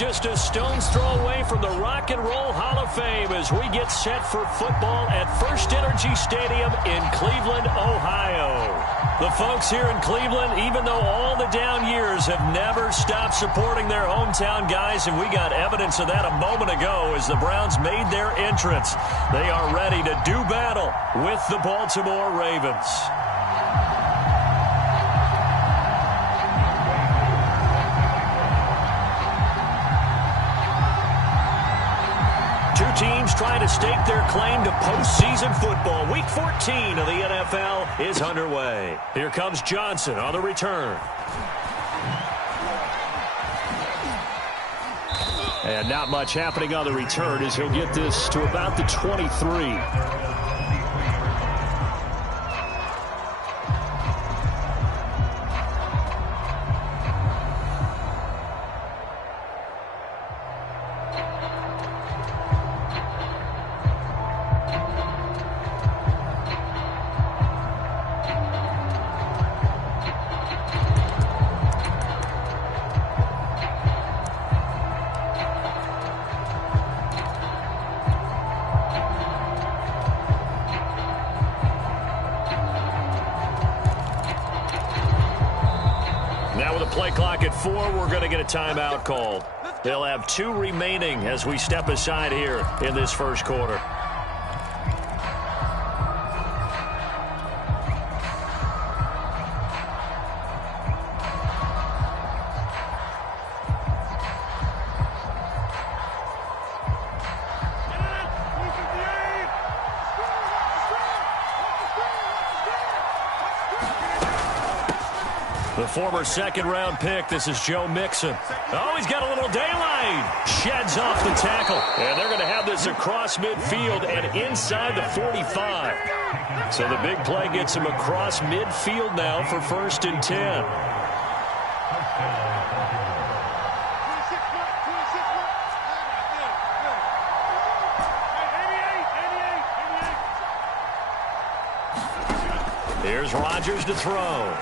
just a stone's throw away from the Rock and Roll Hall of Fame as we get set for football at First Energy Stadium in Cleveland, Ohio. The folks here in Cleveland, even though all the down years, have never stopped supporting their hometown guys, and we got evidence of that a moment ago as the Browns made their entrance. They are ready to do battle with the Baltimore Ravens. Two teams trying to stake their claim to postseason football. Week 14 of the NFL is underway. Here comes Johnson on the return. And not much happening on the return as he'll get this to about the 23. Now with a play clock at 4, we're going to get a timeout called. They'll have 2 remaining as we step aside here in this first quarter. The former second-round pick, this is Joe Mixon. Oh, he's got a little daylight. Sheds off the tackle. And they're going to have this across midfield and inside the 45. So the big play gets him across midfield now for 1st and 10. Here's Rodgers to throw.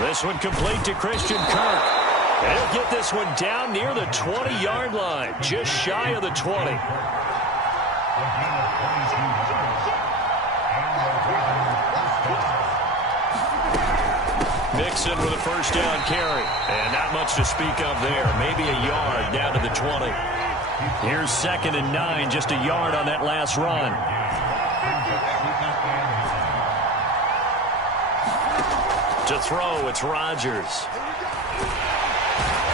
This one complete to Christian Kirk. And he'll get this one down near the 20-yard line, just shy of the 20. Mixon with a first down carry. And not much to speak of there. Maybe a yard down to the 20. Here's 2nd and 9, just a yard on that last run. To throw, it's Rodgers.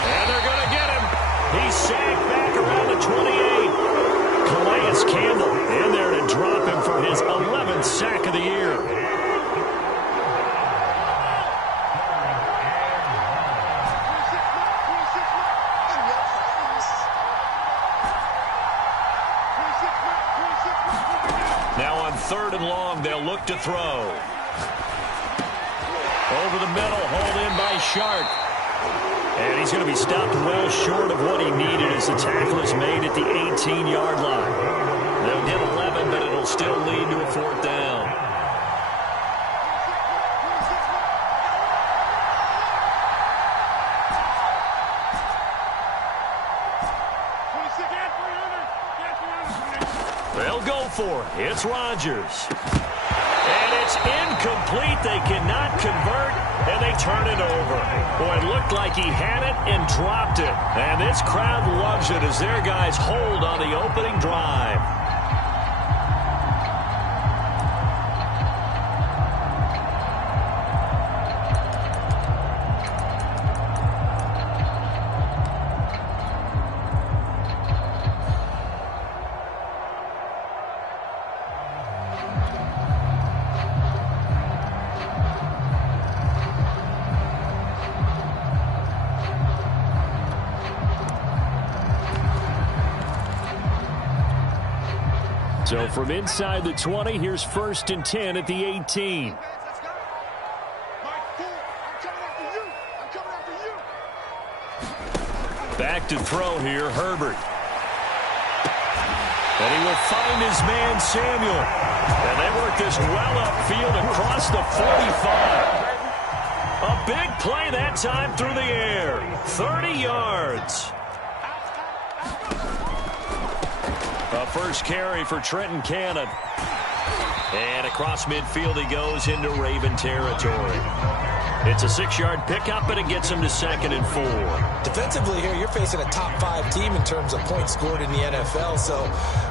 And they're going to get him. He's sacked back around the 28. Calais Campbell in there to drop him for his 11th sack of the year. Now on 3rd and long, they'll look to throw. Over the middle, hauled in by Shark. And he's going to be stopped well short of what he needed as the tackle is made at the 18-yard line. They'll get 11, but it'll still lead to a 4th down. They'll go for it. It's Rodgers. And it's incomplete. They cannot convert, and they turn it over. Boy, it looked like he had it and dropped it. And this crowd loves it as their guys hold on the opening drive. So from inside the 20, here's 1st and 10 at the 18. Back to throw here, Herbert. And he will find his man, Samuel. And they work this well upfield across the 45. Up big play that time through the air. 30 yards. A first carry for Trenton Cannon. And across midfield he goes into Raven territory. It's a 6-yard pickup, and it gets him to 2nd and 4. Defensively here, you're facing a top-5 team in terms of points scored in the NFL. So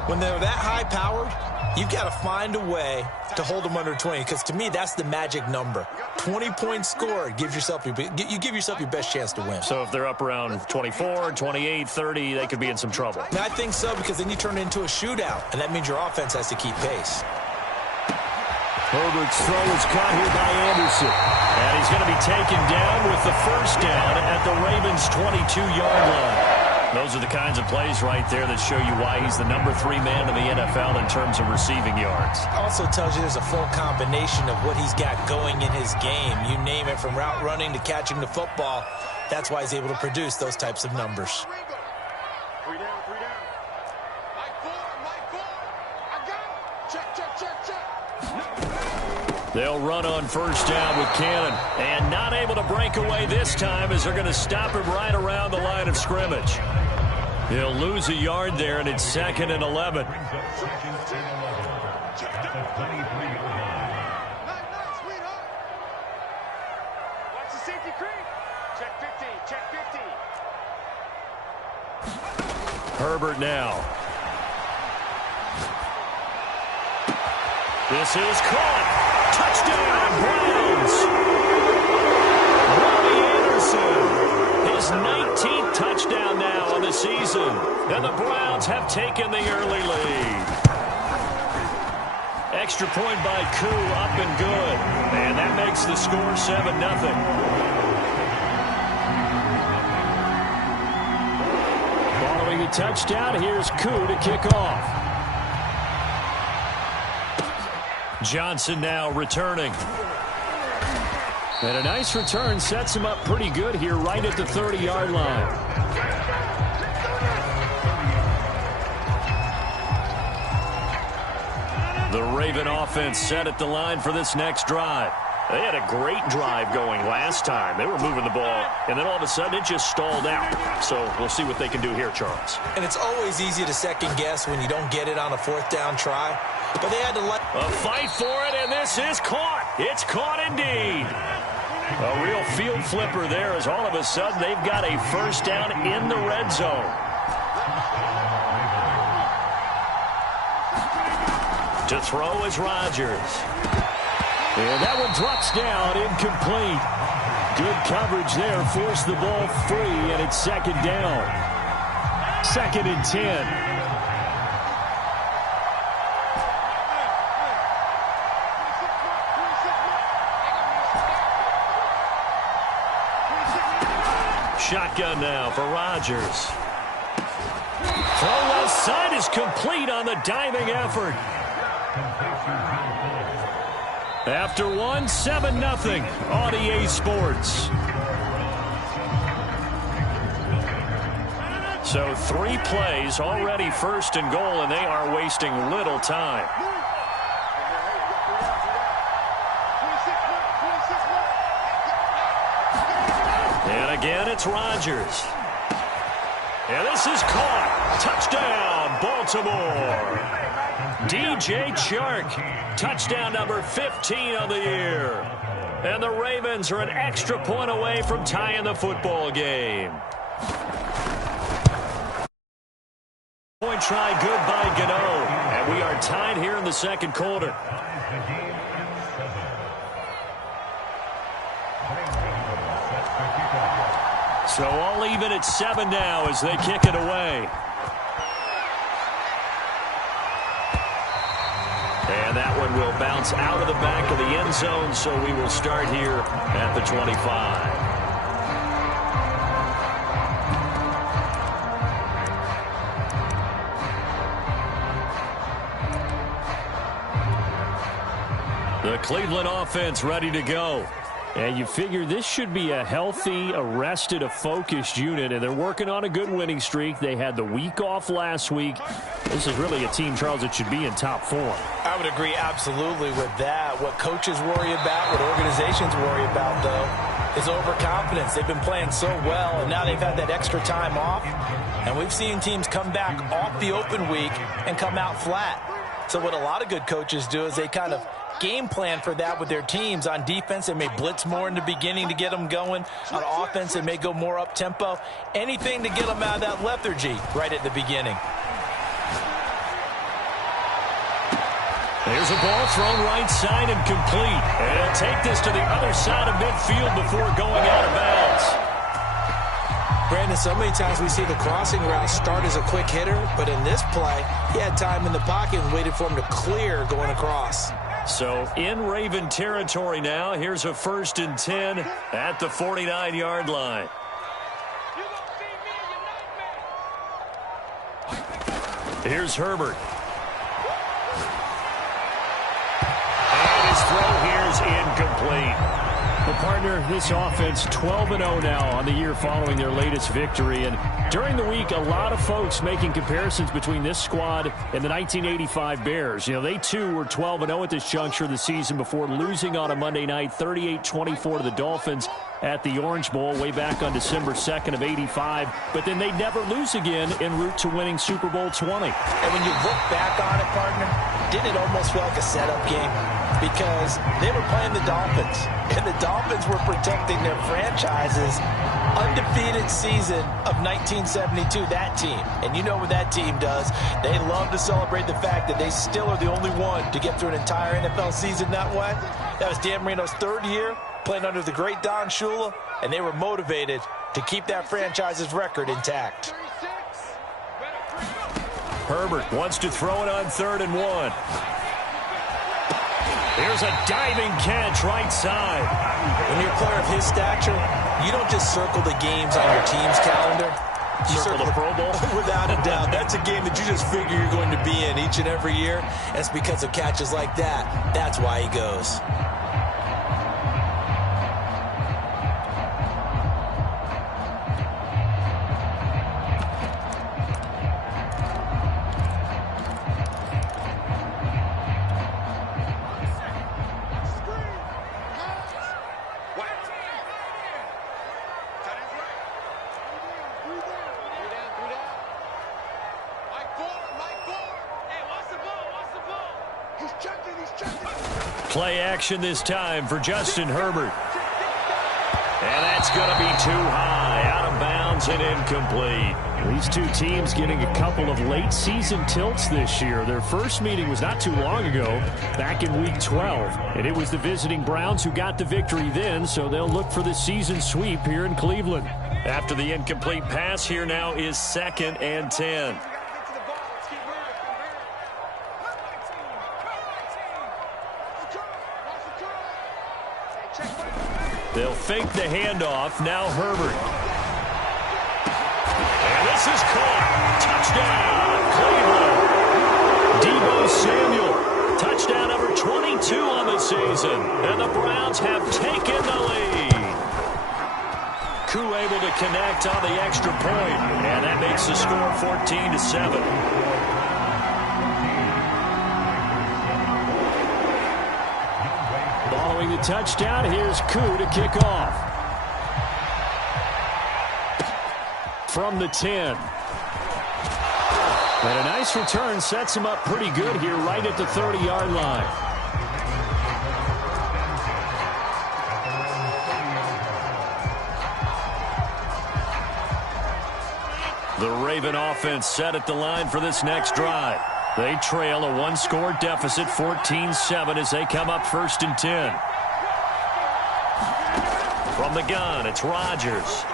when they're that high-powered, you've got to find a way to hold them under 20. Because to me, that's the magic number. 20 points scored, you give yourself your best chance to win. So if they're up around 24, 28, 30, they could be in some trouble. Now, I think so, because then you turn it into a shootout, and that means your offense has to keep pace. Herbert's throw is caught here by Anderson. And he's going to be taken down with the first down at the Ravens' 22-yard line. Those are the kinds of plays right there that show you why he's the number 3 man in the NFL in terms of receiving yards. Also tells you there's a full combination of what he's got going in his game. You name it, from route running to catching the football. That's why he's able to produce those types of numbers. They'll run on first down with Cannon. And not able to break away this time, as they're going to stop him right around the line of scrimmage. He'll lose a yard there, and it's 2nd and 11. Herbert now. This is caught. Touchdown, Browns. Robbie Anderson, his 19th touchdown now on the season. And the Browns have taken the early lead. Extra point by Koo, up and good. And that makes the score 7-0. Following the touchdown, here's Koo to kick off. Johnson now returning. And a nice return sets him up pretty good here right at the 30-yard line. The Raven offense set at the line for this next drive. They had a great drive going last time. They were moving the ball, and then all of a sudden it just stalled out. So we'll see what they can do here, Charles. And it's always easy to second guess when you don't get it on a 4th down try. But they had to let... A fight for it, and this is caught. It's caught indeed. A real field flipper there, as all of a sudden they've got a first down in the red zone. To throw is Rodgers. And that one drops down, incomplete. Good coverage there, forced the ball free, and it's 2nd down. 2nd and 10. Shotgun now for Rodgers. Throw left side is complete on the diving effort. After one, 7-0 on EA Sports. So 3 plays, already 1st and goal, and they are wasting little time. And again, it's Rodgers. And this is caught. Touchdown, Baltimore. DJ Chark, touchdown number 15 on the year. And the Ravens are an extra point away from tying the football game. Point try good by Gano. And we are tied here in the 2nd quarter. So all even at 7 now as they kick it away. And that one will bounce out of the back of the end zone, so we will start here at the 25. The Cleveland offense ready to go. And you figure this should be a healthy, a focused unit, and they're working on a good winning streak. They had the week off last week. This is really a team, Charles, that should be in top form. I would agree absolutely with that. What coaches worry about, what organizations worry about, though, is overconfidence. They've been playing so well, and now they've had that extra time off. And we've seen teams come back off the open week and come out flat. So what a lot of good coaches do is they kind of game plan for that with their teams. On defense, they may blitz more in the beginning to get them going. On offense, they may go more up-tempo. Anything to get them out of that lethargy right at the beginning. There's a ball thrown right side and complete. And they'll take this to the other side of midfield before going out of bounds. Brandon, so many times we see the crossing route start as a quick hitter, but in this play, he had time in the pocket and waited for him to clear going across. So in Raven territory now. Here's a 1st and 10 at the 49-yard line. Here's Herbert. And his throw here is incomplete. Well, partner, this offense 12-0 now on the year following their latest victory. And during the week, a lot of folks making comparisons between this squad and the 1985 Bears. You know, they too were 12-0 at this juncture of the season before losing on a Monday night 38-24 to the Dolphins at the Orange Bowl way back on December 2nd of '85. But then they'd never lose again en route to winning Super Bowl 20. And when you look back on it, partner, didn't it almost feel like a setup game? Because they were playing the Dolphins, and the Dolphins were protecting their franchise's undefeated season of 1972, that team. And you know what that team does. They love to celebrate the fact that they still are the only one to get through an entire NFL season that way. That was Dan Marino's 3rd year, playing under the great Don Shula, and they were motivated to keep that franchise's record intact. Herbert wants to throw it on 3rd and 1. Here's a diving catch right side. When you're a player of his stature, you don't just circle the games on your team's calendar. You circle the Pro Bowl? Without a doubt. That's a game that you just figure you're going to be in each and every year. And it's because of catches like that. That's why he goes. Play action this time for Justin Herbert. And that's going to be too high, out of bounds and incomplete. These two teams getting a couple of late season tilts this year. Their first meeting was not too long ago, back in week 12. And it was the visiting Browns who got the victory then, so they'll look for the season sweep here in Cleveland. After the incomplete pass, here now is 2nd and 10. They'll fake the handoff. Now Herbert. And this is caught. Touchdown, Cleveland. Deebo Samuel. Touchdown number 22 on the season. And the Browns have taken the lead. Koo able to connect on the extra point. And that makes the score 14-7. Following the touchdown, here's Koo to kick off. From the 10. And a nice return sets him up pretty good here right at the 30-yard line. The Raven offense set at the line for this next drive. They trail a one-score deficit, 14-7, as they come up 1st and 10. From the gun, it's Rodgers.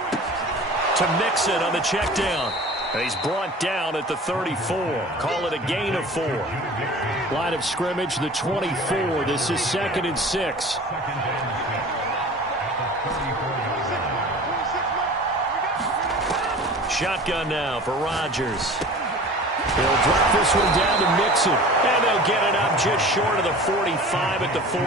To Mixon on the check down. He's brought down at the 34. Call it a gain of 4. Line of scrimmage, the 24. This is 2nd and 6. Shotgun now for Rodgers. They'll drop this one down to Mixon. And they'll get it up just short of the 45 at the 44.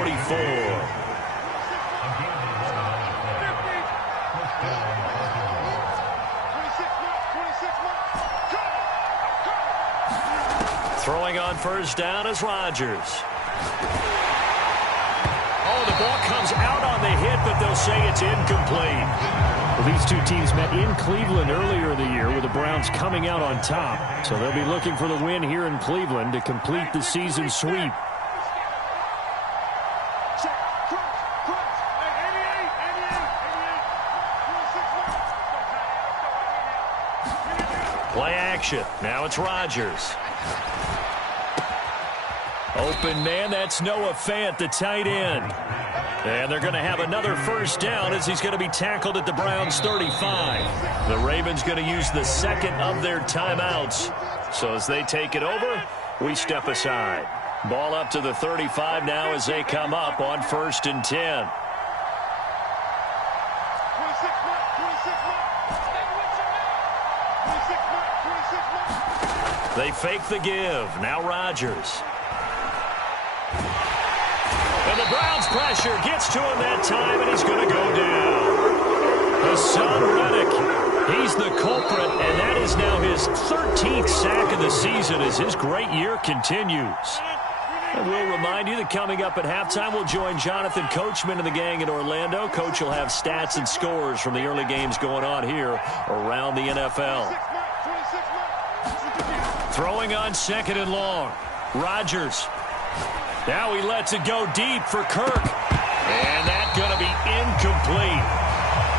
first down is Rodgers. Oh, the ball comes out on the hit, but they'll say it's incomplete. Well, these two teams met in Cleveland earlier in the year with the Browns coming out on top. So they'll be looking for the win here in Cleveland to complete the season sweep. Play action. Now it's Rodgers. Open man, that's Noah Fant, the tight end. And they're going to have another first down as he's going to be tackled at the Browns' 35. The Ravens going to use the second of their timeouts. So as they take it over, we step aside. Ball up to the 35 now as they come up on 1st and 10. They fake the give. Now Rodgers. And the Browns pressure gets to him that time, and he's going to go down. Hassan Reddick, he's the culprit, and that is now his 13th sack of the season as his great year continues. And we'll remind you that coming up at halftime, we'll join Jonathan Coachman and the gang in Orlando. Coach will have stats and scores from the early games going on here around the NFL. Throwing on 2nd and long. Rodgers. Now he lets it go deep for Kirk. And that's going to be incomplete.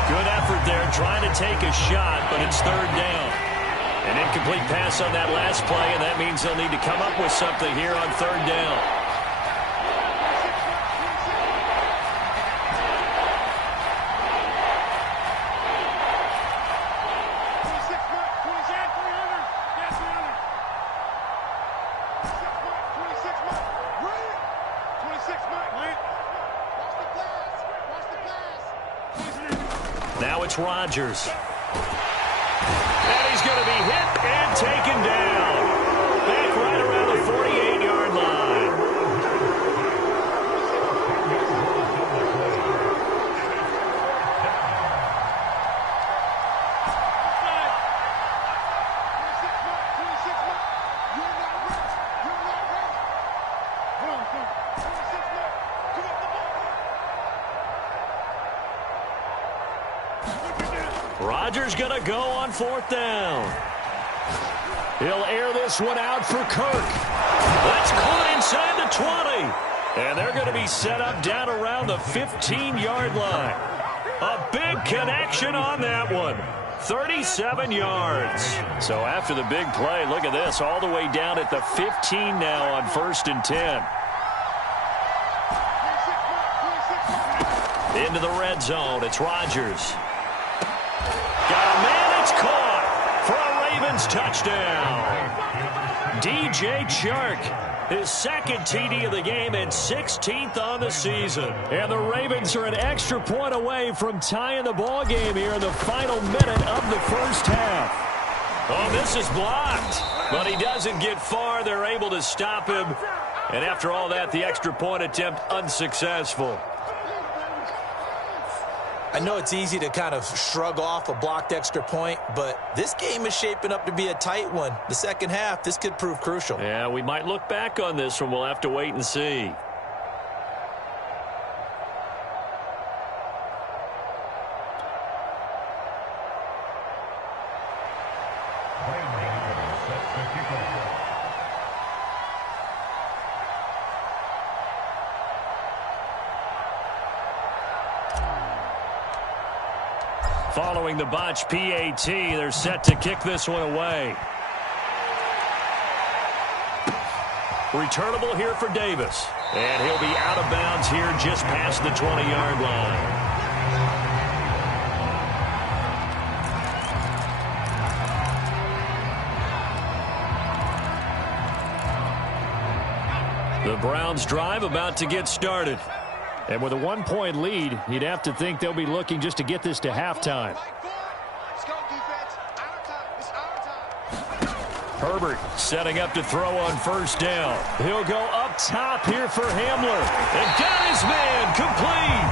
Good effort there trying to take a shot, but it's 3rd down. An incomplete pass on that last play, and that means they'll need to come up with something here on 3rd down. Now it's Rodgers. And he's going to be hit and taken down. Back right around the 48-yard line. Rodgers going to go on 4th down. He'll air this one out for Kirk. That's caught inside the 20. And they're going to be set up down around the 15-yard line. A big connection on that one. 37 yards. So after the big play, look at this, all the way down at the 15 now on 1st and 10. Into the red zone, it's Rodgers. Got a man, it's caught for a Ravens touchdown. DJ Chark, his 2nd TD of the game and 16th on the season. And the Ravens are an extra point away from tying the ball game here in the final minute of the first half. Oh, this is blocked, but he doesn't get far. They're able to stop him. And after all that, the extra point attempt unsuccessful. I know it's easy to kind of shrug off a blocked extra point, but this game is shaping up to be a tight one. The second half, this could prove crucial. Yeah, we might look back on this one. We'll have to wait and see. Following the botch PAT, they're set to kick this one away. Returnable here for Davis. And he'll be out of bounds here just past the 20-yard line. The Browns drive about to get started. And with a 1-point lead, you'd have to think they'll be looking just to get this to halftime. Herbert setting up to throw on 1st down. He'll go up top here for Hamler. And got his man complete.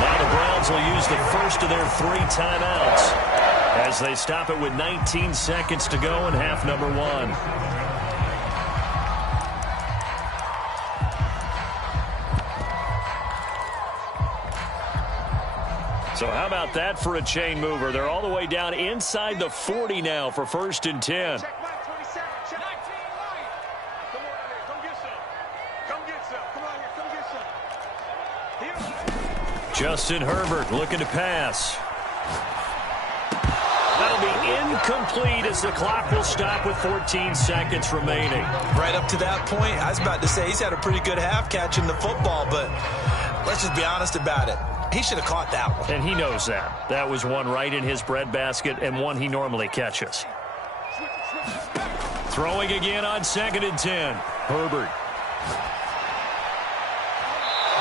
Now the Browns will use the first of their 3 timeouts as they stop it with 19 seconds to go in half number 1. So how about that for a chain mover? They're all the way down inside the 40 now for 1st and 10. Justin Herbert looking to pass. That'll be incomplete as the clock will stop with 14 seconds remaining. Right up to that point, I was about to say he's had a pretty good half catching the football, but let's just be honest about it. He should have caught that one. And he knows that. That was one right in his breadbasket and one he normally catches. Throwing again on 2nd and 10. Herbert.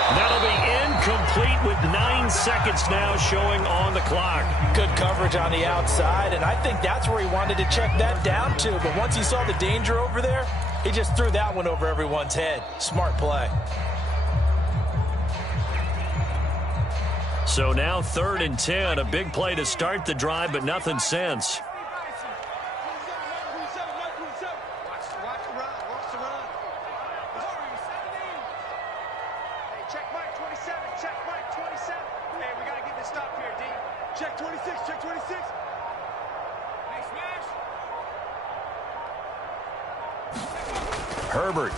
That'll be incomplete with 9 seconds now showing on the clock. Good coverage on the outside, and I think that's where he wanted to check that down to. But once he saw the danger over there, he just threw that one over everyone's head. Smart play. So now 3rd and 10, a big play to start the drive, but nothing since. Herbert.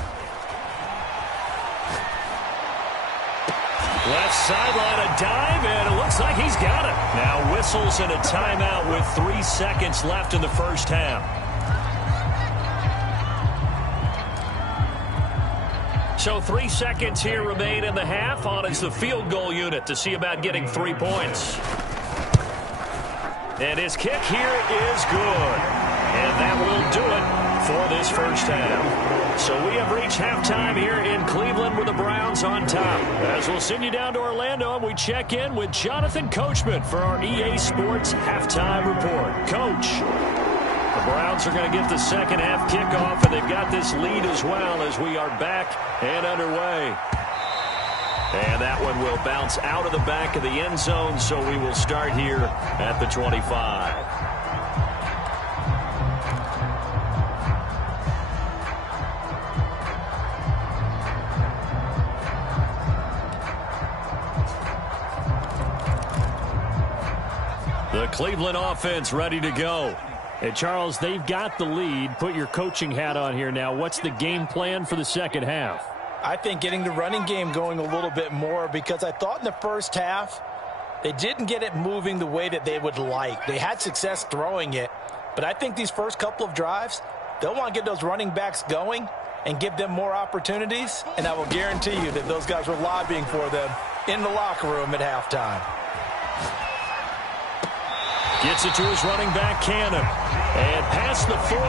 Left sideline, a dive, and it looks like he's got it. Now whistles and a timeout with 3 seconds left in the first half. So 3 seconds here remain in the half. On is the field goal unit to see about getting 3 points. And his kick here is good. And that will do it for this first half. So we have reached halftime here in Cleveland with the Browns on top. As we'll send you down to Orlando, and we check in with Jonathan Coachman for our EA Sports Halftime Report. Coach, the Browns are going to get the second half kickoff, and they've got this lead as well as we are back and underway. And that one will bounce out of the back of the end zone, so we will start here at the 25. The Cleveland offense ready to go. Hey, Charles, they've got the lead. Put your coaching hat on here now. What's the game plan for the second half? I think getting the running game going a little bit more, because I thought in the first half they didn't get it moving the way that they would like. They had success throwing it, but I think these first couple of drives, they'll want to get those running backs going and give them more opportunities, and I will guarantee you that those guys were lobbying for them in the locker room at halftime. Gets it to his running back, Cannon. And past the 40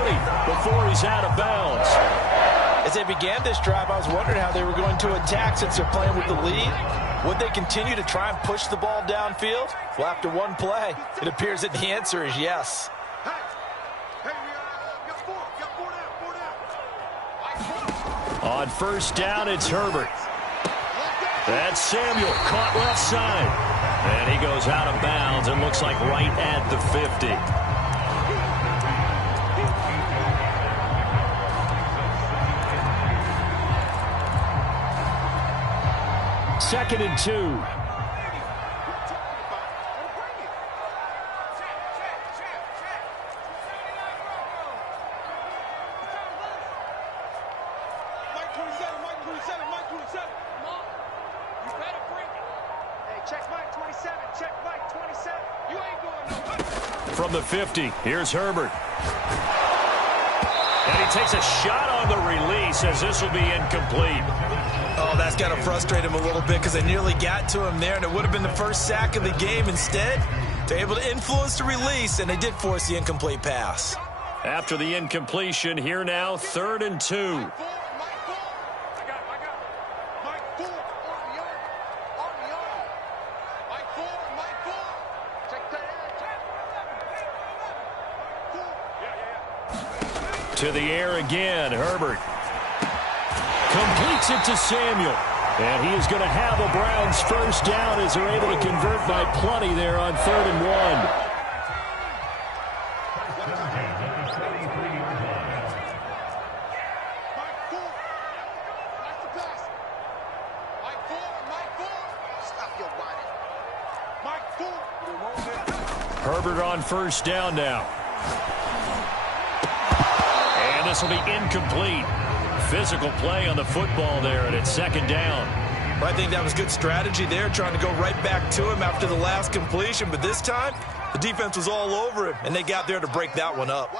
before he's out of bounds. As they began this drive, I was wondering how they were going to attack since they're playing with the lead. Would they continue to try and push the ball downfield? Well, after one play, it appears that the answer is yes. On first down, it's Herbert. That's Samuel, caught left side. And he goes out of bounds and looks like right at the 50. Second and 2. From the 50, here's Herbert. And he takes a shot on the release as this will be incomplete. Oh, that's got to frustrate him a little bit because they nearly got to him there, and it would have been the first sack of the game. Instead, they're able to influence the release, and they did force the incomplete pass. After the incompletion, here now, 3rd and 2. To the air again, Herbert. Completes it to Samuel. And he is going to have a Browns first down as they're able to convert by plenty there on 3rd and 1. Herbert on first down now. And this will be incomplete. Physical play on the football there, and it's second down. Well, I think that was good strategy there, trying to go right back to him after the last completion. But this time, the defense was all over him, and they got there to break that one up.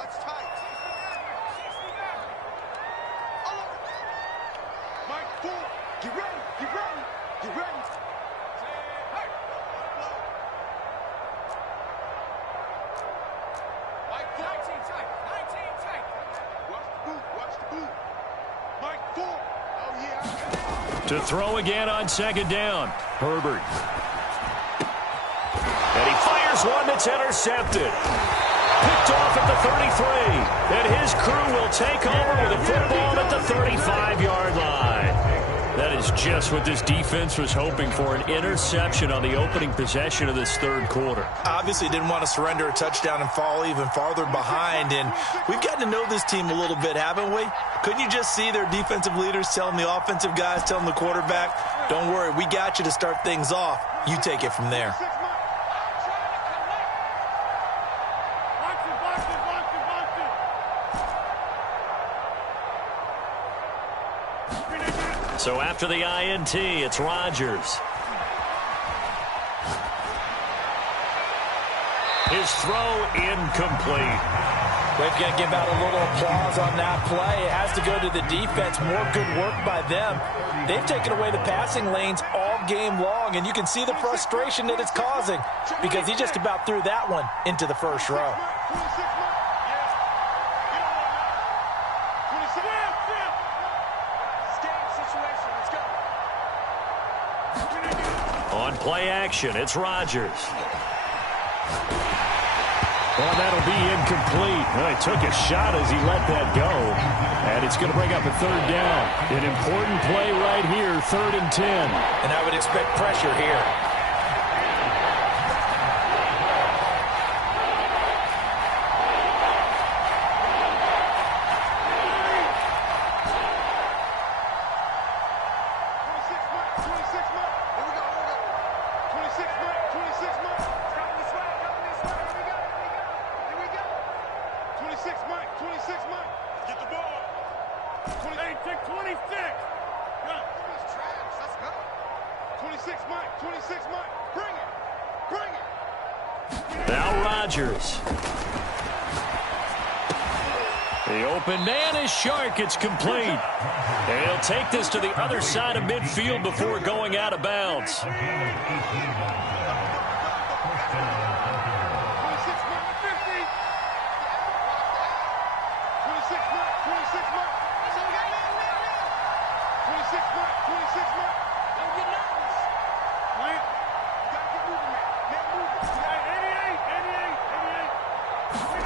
To throw again on second down. Herbert. And he fires one that's intercepted. Picked off at the 33. And his crew will take over with a football at the 35-yard line. That is just what this defense was hoping for, an interception on the opening possession of this third quarter. Obviously didn't want to surrender a touchdown and fall even farther behind. And we've gotten to know this team a little bit, haven't we? Couldn't you just see their defensive leaders telling the offensive guys, telling the quarterback, don't worry, we got you to start things off. You take it from there. So after the INT, it's Rodgers. His throw incomplete. We've got to give out a little applause on that play. It has to go to the defense. More good work by them. They've taken away the passing lanes all game long, and you can see the frustration that it's causing because he just about threw that one into the first row. On play action, it's Rodgers. Well, that'll be incomplete. Well, he took a shot as he let that go. And it's going to bring up a third down. An important play right here, 3rd and 10. And I would expect pressure here. Now Rodgers. The open man is Shark. It's complete. And he'll take this to the other side of midfield before going out of bounds.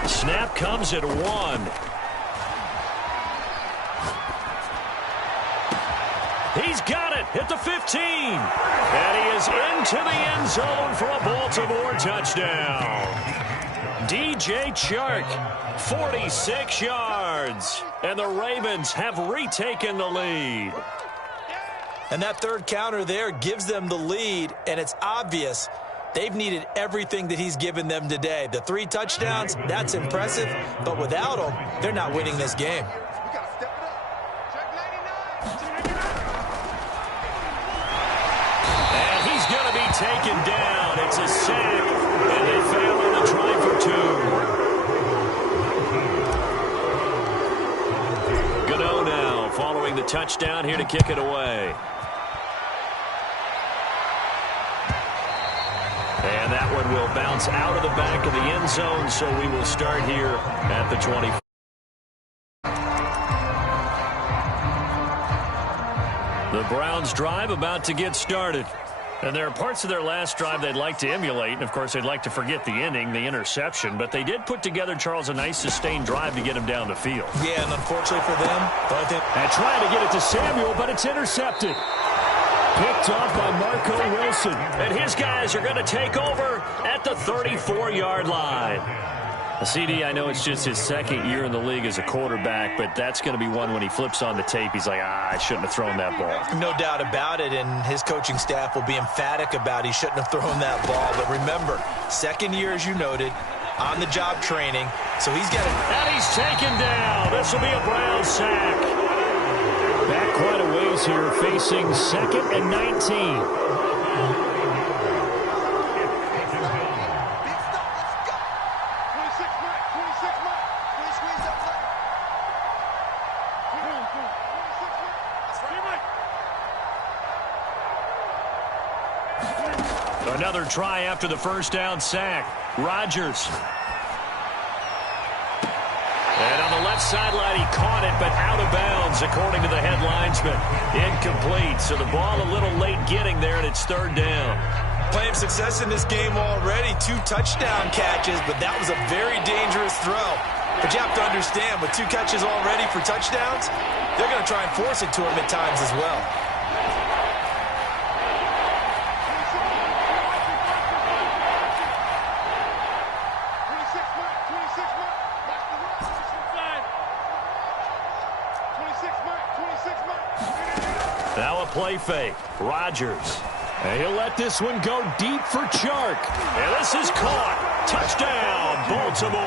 Snap comes at 1. He's got it at the 15. And he is into the end zone for a Baltimore touchdown. DJ Chark, 46 yards. And the Ravens have retaken the lead. And that third counter there gives them the lead, and it's obvious they've needed everything that he's given them today. The 3 touchdowns, that's impressive, but without him, they're not winning this game. And he's going to be taken down. It's a sack, and they fail on the try for 2. Gano now following the touchdown here to kick it away. And that one will bounce out of the back of the end zone, so we will start here at the 20. The Browns drive about to get started. And there are parts of their last drive they'd like to emulate. And, of course, they'd like to forget the inning, the interception. But they did put together, Charles, a nice sustained drive to get him down the field. Yeah, and unfortunately for them, and trying to get it to Samuel, but it's intercepted. Picked off by Marco Wilson. And his guys are going to take over at the 34-yard line. CD, I know it's just his second year in the league as a quarterback, but that's going to be one when he flips on the tape, he's like, I shouldn't have thrown that ball. No doubt about it, and his coaching staff will be emphatic about he shouldn't have thrown that ball. But remember, second year, as you noted, on-the-job training, so he's got it. And he's taken down. This will be a Brown sack. Back quite a ways here, facing 2nd and 19. Another try after the first down sack. Rodgers. And on the left sideline, he caught it, but out of bounds, according to the head linesman. Incomplete, so the ball a little late getting there, and it's 3rd down. Playing success in this game already. 2 touchdown catches, but that was a very dangerous throw. But you have to understand, with 2 catches already for touchdowns, they're going to try and force it to him at times as well. Now a play fake. Rodgers. And he'll let this one go deep for Chark. And this is caught. Touchdown, Baltimore.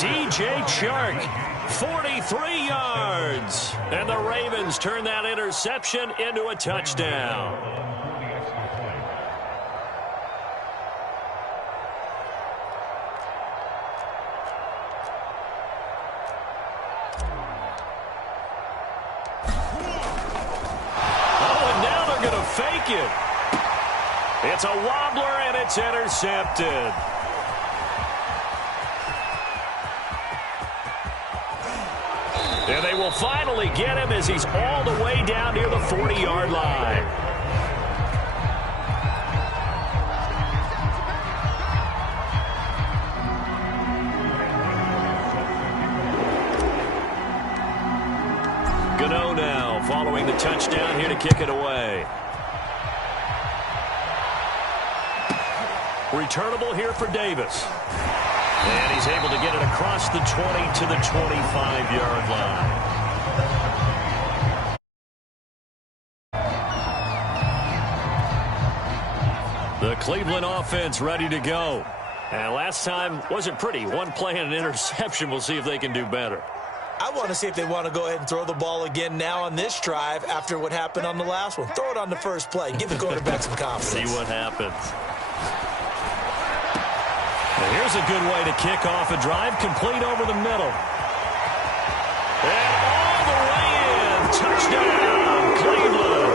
DJ Chark, 43 yards. And the Ravens turn that interception into a touchdown. Fake it. It's a wobbler, and it's intercepted. And they will finally get him as he's all the way down near the 40-yard line. Gano now following the touchdown here to kick it away. Returnable here for Davis. And he's able to get it across the 20 to the 25-yard line. The Cleveland offense ready to go. And last time wasn't pretty. One play and an interception. We'll see if they can do better. I want to see if they want to go ahead and throw the ball again now on this drive after what happened on the last one. Throw it on the first play. Give the quarterback some confidence. See what happens. Well, here's a good way to kick off a drive, complete over the middle. And all the way in. Touchdown, Cleveland.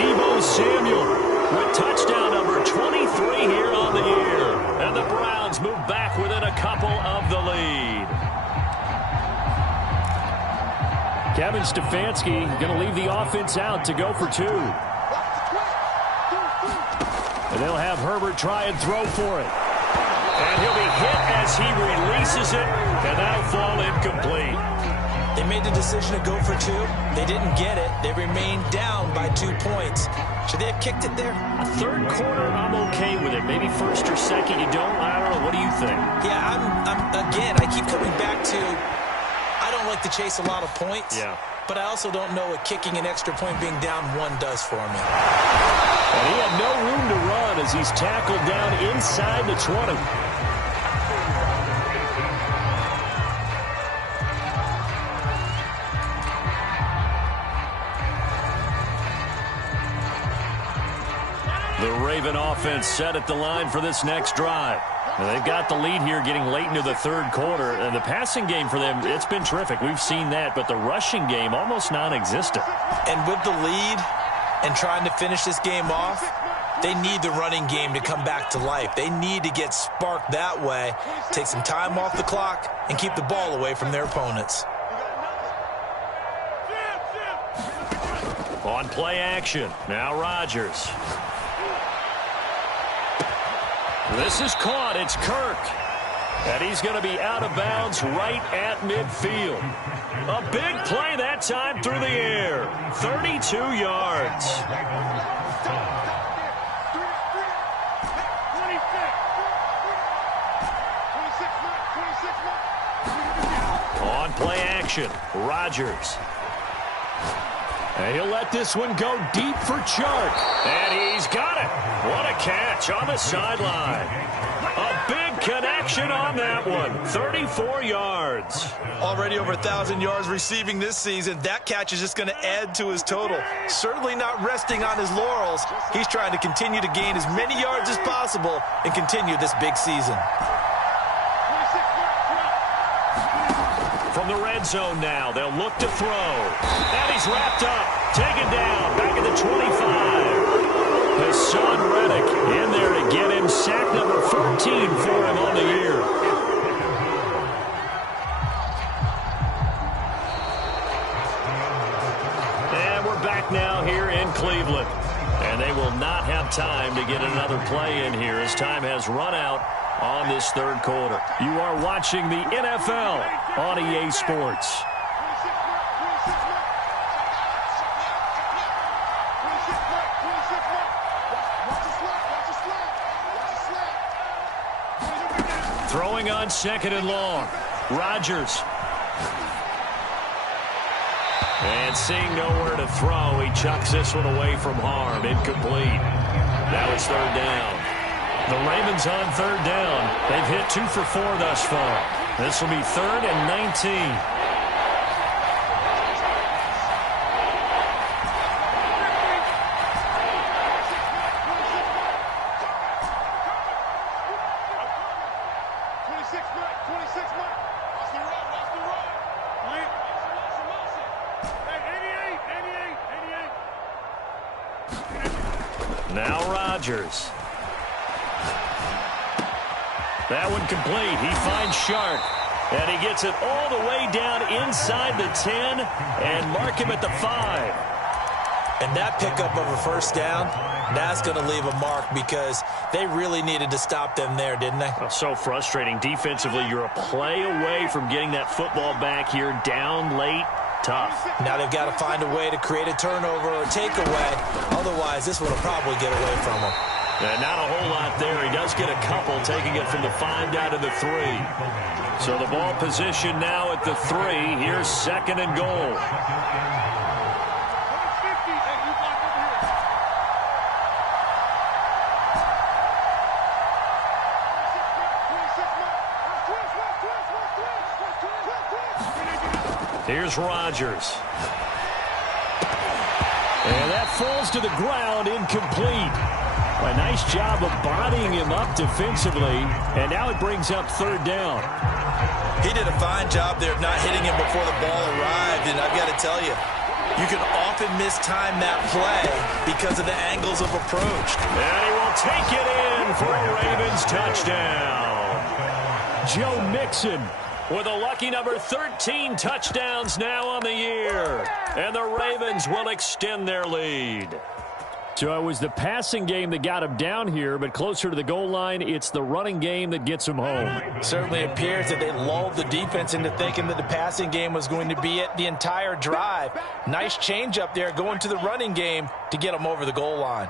Deebo Samuel with touchdown number 23 here on the year. And the Browns move back within a couple of the lead. Kevin Stefanski going to leave the offense out to go for 2. And they'll have Herbert try and throw for it. And he'll be hit as he releases it, and that'll fall incomplete. They made the decision to go for 2. They didn't get it. They remained down by 2 points. Should they have kicked it there? A third quarter, I'm okay with it. Maybe first or second, you don't. I don't know. What do you think? Yeah, again, I keep coming back to I don't like to chase a lot of points. Yeah. But I also don't know what kicking an extra point being down 1 does for me. And he had no room to run as he's tackled down inside the 20. The Raven offense set at the line for this next drive. Now, they've got the lead here getting late into the third quarter. And the passing game for them, it's been terrific. We've seen that. But the rushing game, almost non-existent. And with the lead and trying to finish this game off, they need the running game to come back to life. They need to get sparked that way, take some time off the clock, and keep the ball away from their opponents. On play action, now Rodgers. This is caught. It's Kirk. And he's going to be out of bounds right at midfield. A big play that time through the air. 32 yards. action. Rodgers. And he'll let this one go deep for Chark. And he's got it. What a catch on the sideline. A big connection on that one. 34 yards. Already over 1,000 yards receiving this season. That catch is just going to add to his total. Certainly not resting on his laurels. He's trying to continue to gain as many yards as possible and continue this big season. From the red zone now, they'll look to throw. And he's wrapped up, taken down, back at the 25. Hassan Reddick in there to get him sack number 14 for him on the year. And we're back now here in Cleveland. And they will not have time to get another play in here as time has run out on this third quarter. You are watching the NFL on EA Sports. Throwing on second and long. Rodgers. And seeing nowhere to throw, he chucks this one away from harm. Incomplete. Now it's third down. The Ravens on third down. They've hit 2 for 4 thus far. This will be 3rd and 19. Now Rodgers. That one complete. He finds Shark. And he gets it all the way down inside the 10 and mark him at the 5. And that pickup of a first down, that's going to leave a mark because they really needed to stop them there, didn't they? Oh, so frustrating. Defensively, you're a play away from getting that football back here down late. Tough. Now they've got to find a way to create a turnover or takeaway. Otherwise, this one will probably get away from them. And not a whole lot there. He does get a couple, taking it from the 5 down to the 3. So the ball position now at the 3. Here's second and goal. Here's Rodgers. And that falls to the ground, incomplete. A nice job of bodying him up defensively, and now it brings up third down. He did a fine job there of not hitting him before the ball arrived, and I've got to tell you, you can often mistime that play because of the angles of approach. And he will take it in for a Ravens touchdown. Joe Mixon with a lucky number 13 touchdowns now on the year. And the Ravens will extend their lead. So it was the passing game that got him down here, but closer to the goal line, it's the running game that gets him home. Certainly appears that they lulled the defense into thinking that the passing game was going to be it the entire drive. Nice change up there going to the running game to get them over the goal line.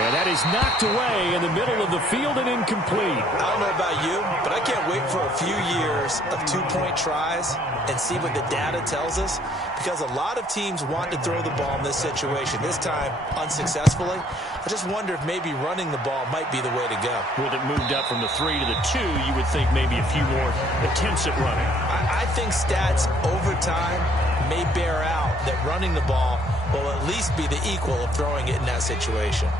And that is knocked away in the middle of the field and incomplete. I don't know about you, but I can't wait for a few years of two-point tries and see what the data tells us, because a lot of teams want to throw the ball in this situation. This time, unsuccessfully. I just wonder if maybe running the ball might be the way to go. With it moved up from the 3 to the 2, you would think maybe a few more attempts at running. I think stats over time may bear out that running the ball will at least be the equal of throwing it in that situation.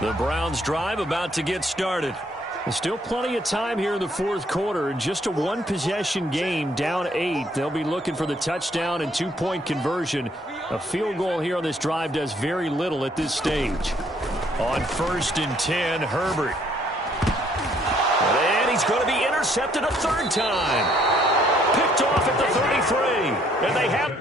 The Browns drive about to get started. There's still plenty of time here in the fourth quarter. Just a one-possession game, down 8. They'll be looking for the touchdown and two-point conversion. A field goal here on this drive does very little at this stage. On 1st and 10, Herbert. And he's going to be intercepted a third time. Picked off at the 33. And they have...